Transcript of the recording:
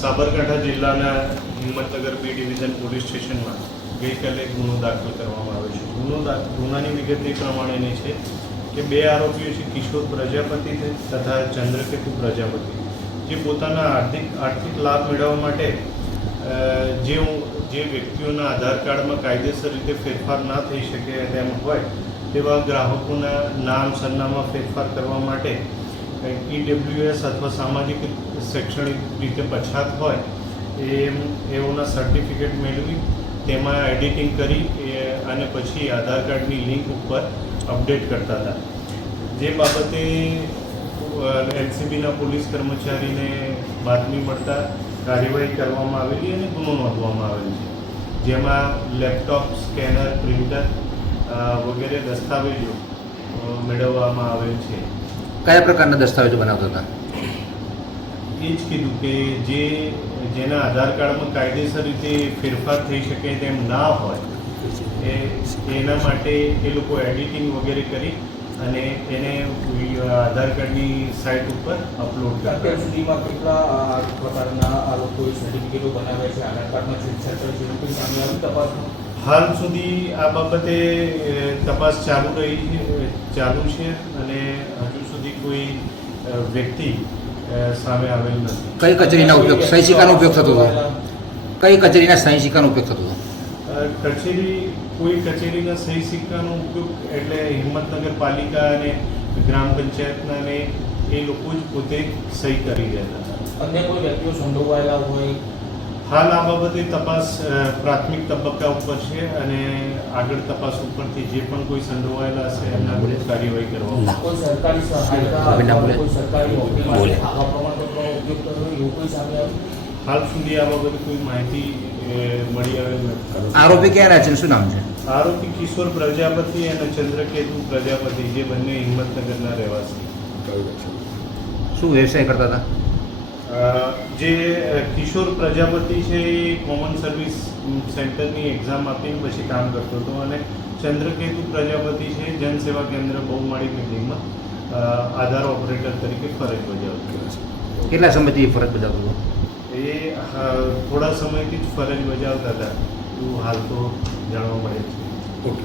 સાબરકાંઠા જિલ્લાના Himmatnagar B division police સ્ટેશનમાં ગઈકાલે એક ગુનો દાખલ કરવામાં આવ્યો છે. ગુનાની વિગત એ પ્રમાણેની છે કે બે આરોપીઓ છે, કિશોર પ્રજાપતિ તથા ચંદ્રકેતુ પ્રજાપતિ, જે પોતાના આર્થિક લાભ મેળવવા માટે જે વ્યક્તિઓના આધાર કાર્ડમાં કાયદેસર રીતે ફેરફાર ના થઈ શકે તેમ હોય તેવા ગ્રાહકોના નામ સરનામા ફેરફાર કરવા માટે EWS અથવા સામાજિક શૈક્ષણિક રીતે પછાત હોય એઓના સર્ટિફિકેટ મેળવી તેમાં એડિટિંગ કરી અને પછી આધાર કાર્ડની લિંક ઉપર અપડેટ કરતા હતા. જે બાબતે LCBના પોલીસ કર્મચારીને બાતમી મળતા કાર્યવાહી કરવામાં આવેલી અને ગુનો નોંધવામાં આવેલ છે, જેમાં લેપટોપ, સ્કેનર, પ્રિન્ટર વગેરે દસ્તાવેજો મેળવવામાં આવેલ છે. કયા પ્રકારના દસ્તાવેજો બનાવતા હતા? એ જ કીધું કે જેના આધાર કાર્ડમાં કાયદેસર રીતે ફેરફાર થઈ શકે તેમ ના હોય એના માટે એ લોકો એડિટિંગ વગેરે કરી અને એને આધાર કાર્ડની સાઇટ ઉપર અપલોડ કરતા. અત્યાર સુધીમાં કેટલા પ્રકારના આ લોકોએ સર્ટિફિકેટો બનાવ્યા છે, આધાર કાર્ડમાં છેડછાડ કરી છે, કોઈ સામે આવી તપાસમાં? હાલ સુધી આ બાબતે તપાસ ચાલુ છે અને હજુ સુધી કોઈ વ્યક્તિ સામે આવેલ નથી. કઈ કચેરીના ઉપયોગ, સહી સિક્કાનો ઉપયોગ થતો હતો? કઈ કચેરીના સહી સિક્કાનો ઉપયોગ થતો હતો? કોઈ કચેરીના સહી સિક્કાનો ઉપયોગ એટલે હિંમતનગર પાલિકા અને ગ્રામ પંચાયતના ને એ લોકો જ પોતે સહી કરી રહ્યા હતા. અન્ય કોઈ વ્યક્તિઓ સંડોવાયેલા હોય? હાલ આ બાબતે તપાસ પ્રાથમિક તબક્કા ઉપર છે અને આગળ તપાસ ઉપરથી જે પણ કોઈ સંડોવાયેલા હશે એમના વિરુદ્ધ કાર્યવાહી કરવામાં. કોઈ સરકારી સહાયતા, કોઈ સરકારી નોકરી માટે આવા પ્રમાણપત્રનો ઉપયોગ કર્યો એવું કોઈ સામે આવ્યું? હાલ સુધી આ બાબતે કોઈ માહિતી મળી આવેલ નથી. આરોપી ક્યાં રહે છે, શું નામ છે? આરોપી કિશોર પ્રજાપતિ અને ચંદ્રકેતુ પ્રજાપતિ, જે બંને હિંમતનગરના રહેવાસી. શું વ્યવસાય કરતા હતા? જે કિશોર પ્રજાપતિ છે એ કોમન સર્વિસ સેન્ટરની એક્ઝામ આપીને પછી કામ કરતો હતો અને ચંદ્રકેતુ પ્રજાપતિ છે જનસેવા કેન્દ્ર બહુમાળી બિલ્ડિંગમાં આધાર ઓપરેટર તરીકે ફરજ બજાવતો હતો. કેટલા સમયથી ફરજ બજાવતો હતો? એ થોડા સમયથી જ ફરજ બજાવતા હતા એવું હાલ તો જાણવા મળે છે. ઓકે.